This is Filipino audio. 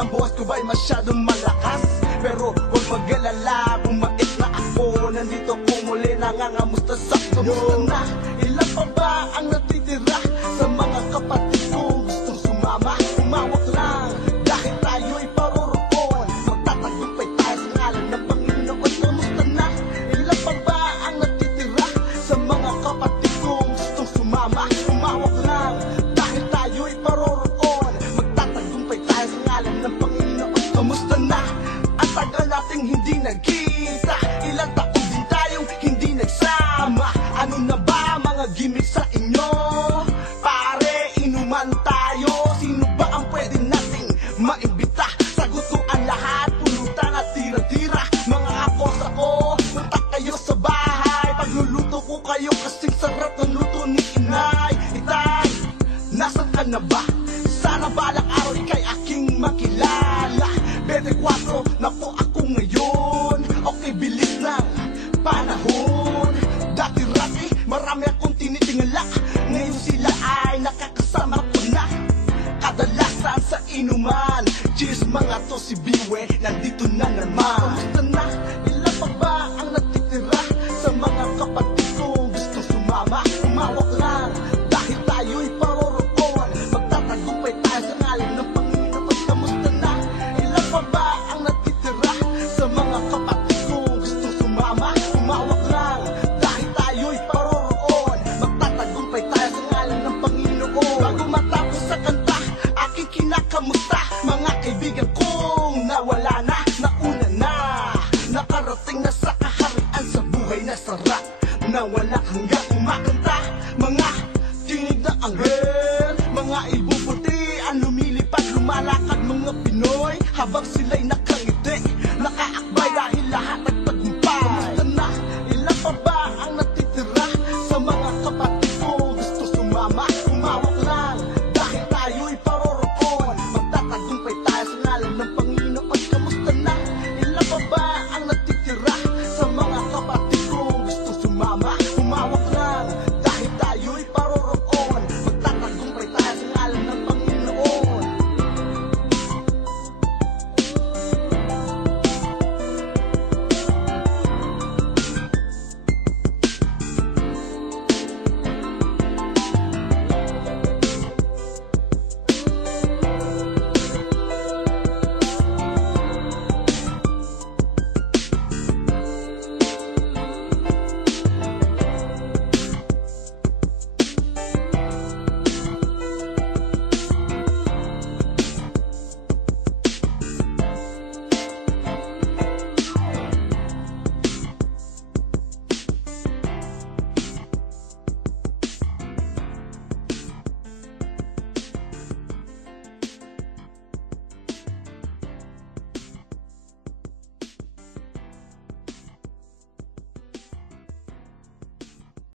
ang bukas ko ba'y masyadong malakas? Pero huwag mag-alala, bumait na ako. Nandito ko muli, nangangamusta sa kamusta na? Ilan pa ba ang natitira sa mga kapatid kong gustong sumama? Umawak lang, dahil tayo'y paroroon. Magtatagumpay tayo sa ngalan ng Panginoon. Kamusta na? Ilan pa ba ang natitira sa mga kapatid kong gustong sumama? Umawak lang, dahil tayo'y paroroon. Magtatagumpay tayo sa ngalan ng Panginoon. Kamusta na? Ang tagal nating hindi nagkita, ilang taon din tayong hindi nagsama. Ano na ba mga gimmick sa inyo? Pare, inuman tayo. Sino ba ang pwede nating maimbita? Sagot ko ang lahat, pulutan at tira-tira. Mga kakosa ko, punta kayo sa bahay. Pagluluto ko kayo kasing sarap ng luto ni Inay. Itay, nasan ka na ba? Sana balang araw ika'y aking makilala. 24 na po ako ngayon. Okay, bilis ng panahon. Dati-rati, marami akong tinitingala. Ngayon sila ay nakakasama ko na. Kadalasan sa inuman. Cheers mga to, si Biwe, nandito na naman. Kamusta na? Ilan pa ba ang natitira sa mga kapatid kong gustong sumama? Umawak lang, dahil tayo'y paroroon. Magtatagumpay tayo sa ngalan ng Panginoon. Kamusta na? Ilan pa ba ang natitira sa mga kapatid kong gustong sumama? Umawak lang, dahil tayo'y paroroon. Magtatagumpay tayo sa ngalan ng Panginoon. Bago matapos sa kanta, aking kinakamusta mga kaibigan kong nawala na, nauna na. Nakarating na sa kaharian sa buhay na sarap, nawala hanggang umakanta. Mga tinig na anghel, mga ibubuti ang lumilipad, lumalakad mga Pinoy habang sila'y